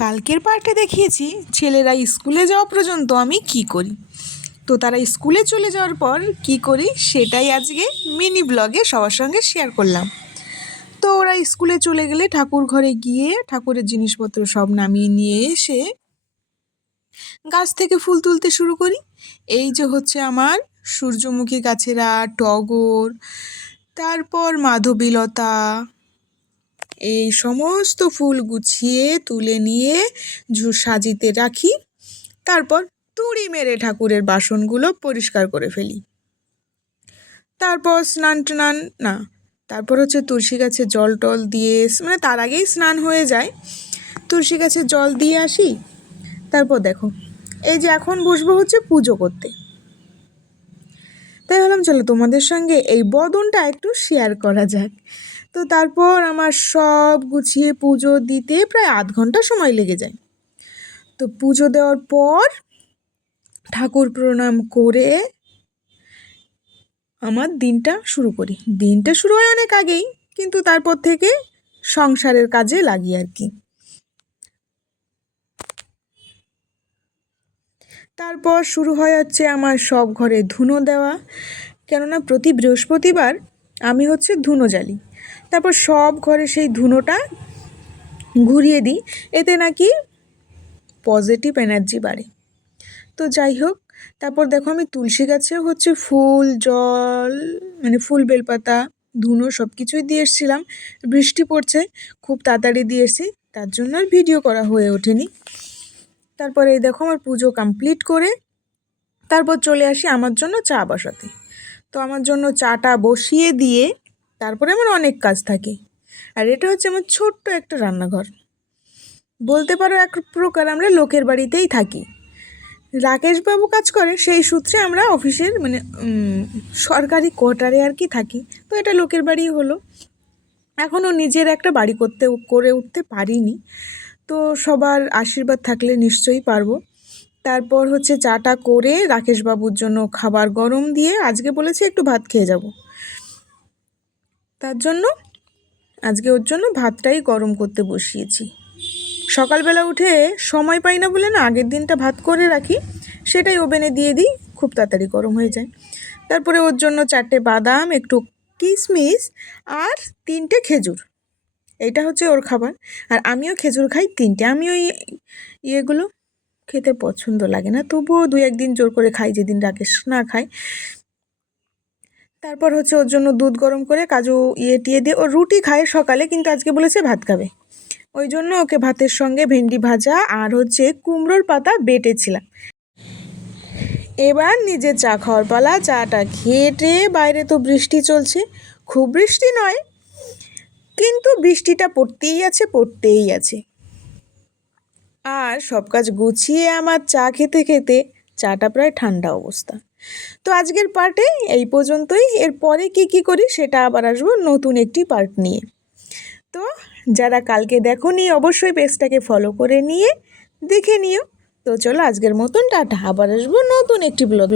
কালকের পার্টে দেখিয়েছি ছেলেরা স্কুলে যাওয়া পর্যন্ত আমি কি করি। তো তারা স্কুলে চলে যাওয়ার পর কি করি সেটাই আজকে মিনি ব্লগে সবার সঙ্গে শেয়ার করলাম। তো ওরা স্কুলে চলে গেলে ঠাকুর ঘরে গিয়ে ঠাকুরের জিনিসপত্র সব নামিয়ে নিয়ে এসে গাছ থেকে ফুল তুলতে শুরু করি। এই যে হচ্ছে আমার সূর্যমুখী গাছেরা, টগর, তারপর মাধবীলতা, এই সমস্ত ফুল গুছিয়ে তুলে নিয়ে সাজিতে রাখি। তারপর তুড়ি মেরে ঠাকুরের বাসনগুলো পরিষ্কার করে ফেলি। তারপর তারপর হচ্ছে তুলসী গাছে জল টল দিয়ে, মানে তার আগেই স্নান হয়ে যায়, তুলসী গাছে জল দিয়ে আসি। তারপর দেখো এই যে এখন বসবো হচ্ছে পুজো করতে। তাই ভাবলাম চলো তোমাদের সঙ্গে এই বদনটা একটু শেয়ার করা যাক। তো তারপর আমার সব গুছিয়ে পুজো দিতে প্রায় আধ ঘন্টা সময় লেগে যায়। তো পুজো দেওয়ার পর ঠাকুর প্রণাম করে আমার দিনটা শুরু করি। দিনটা শুরু হয় অনেক আগেই, কিন্তু তারপর থেকে সংসারের কাজে লাগি আর কি। তারপর শুরু হয় হচ্ছে আমার সব ঘরে ধুনো দেওয়া, কেননা প্রতি বৃহস্পতিবার আমি হচ্ছে ধুনো জ্বালি। তারপর সব ঘরে সেই ধুনোটা ঘুরিয়ে দিই, এতে নাকি পজিটিভ এনার্জি বাড়ে। তো যাই হোক, তারপর দেখো আমি তুলসী গাছেও হচ্ছে ফুল, জল, মানে ফুল, বেলপাতা, ধুনো সব কিছুই দিয়ে এসেছিলাম। বৃষ্টি পড়ছে, খুব তাড়াতাড়ি দিয়ে এসেছি, তার জন্য আর ভিডিও করা হয়ে ওঠেনি। তারপরে এই দেখো আমার পুজো কমপ্লিট করে তারপর চলে আসি আমার জন্য চা বসাতে। তো আমার জন্য চাটা বসিয়ে দিয়ে তারপরে আমার অনেক কাজ থাকে। আর এটা হচ্ছে আমার ছোট্ট একটা রান্নাঘর, বলতে পারো এক প্রকার আমরা লোকের বাড়িতেই থাকি। রাকেশবাবু কাজ করে, সেই সূত্রে আমরা অফিসের মানে সরকারি কোয়ার্টারে আর কি থাকি। তো এটা লোকের বাড়ি হলো। এখনও নিজের একটা বাড়ি করে উঠতে পারিনি, তো সবার আশীর্বাদ থাকলে নিশ্চয়ই পারবো। তারপর হচ্ছে চাটা করে রাকেশবাবুর জন্য খাবার গরম দিয়ে, আজকে বলেছে একটু ভাত খেয়ে যাব, তার জন্য আজকে ওর জন্য ভাতটাই গরম করতে বসিয়েছি। সকালবেলা উঠে সময় পাই না বলে আগের দিনটা ভাত করে রাখি, সেটাই ওভেনে দিয়ে দিই, খুব তাড়াতাড়ি গরম হয়ে যায়। তারপরে ওর জন্য 4টে বাদাম, একটু কিশমিশ আর 3টে খেজুর, এইটা হচ্ছে ওর খাবার। আর আমিও খেজুর খাই 3টে। আমি ওই ইয়েগুলো খেতে পছন্দ লাগে না, তবুও 2-1 দিন জোর করে খাই, যেদিন রাকেশ না খায়। তারপর হচ্ছে ওর জন্য দুধ গরম করে কাজু টিয়ে দিয়ে, ও রুটি খায় সকালে, কিন্তু আজকে বলেছে ভাত খাবে, ওই জন্য ওকে ভাতের সঙ্গে ভেন্ডি ভাজা আর হচ্ছে কুমড়োর পাতা বেটেছিলাম। এবার নিজে চা খাওয়ার পালা। চাটা খেটে, বাইরে তো বৃষ্টি চলছে, খুব বৃষ্টি নয়, কিন্তু বৃষ্টিটা পড়তেই আছে। আর সব কাজ গুছিয়ে আমার চা খেতে খেতে চাটা প্রায় ঠান্ডা অবস্থা। তো আজকের পার্টে এই পর্যন্তই। এরপরে কি করি সেটা আবার আসবো নতুন একটি পার্ট নিয়ে। তো যারা কালকে দেখোনি অবশ্যই পেজটাকে ফলো করে নিয়ে দেখে নিও। তো চলো আজকের মতন টাটা, আবার আসবো নতুন একটি ব্লগ।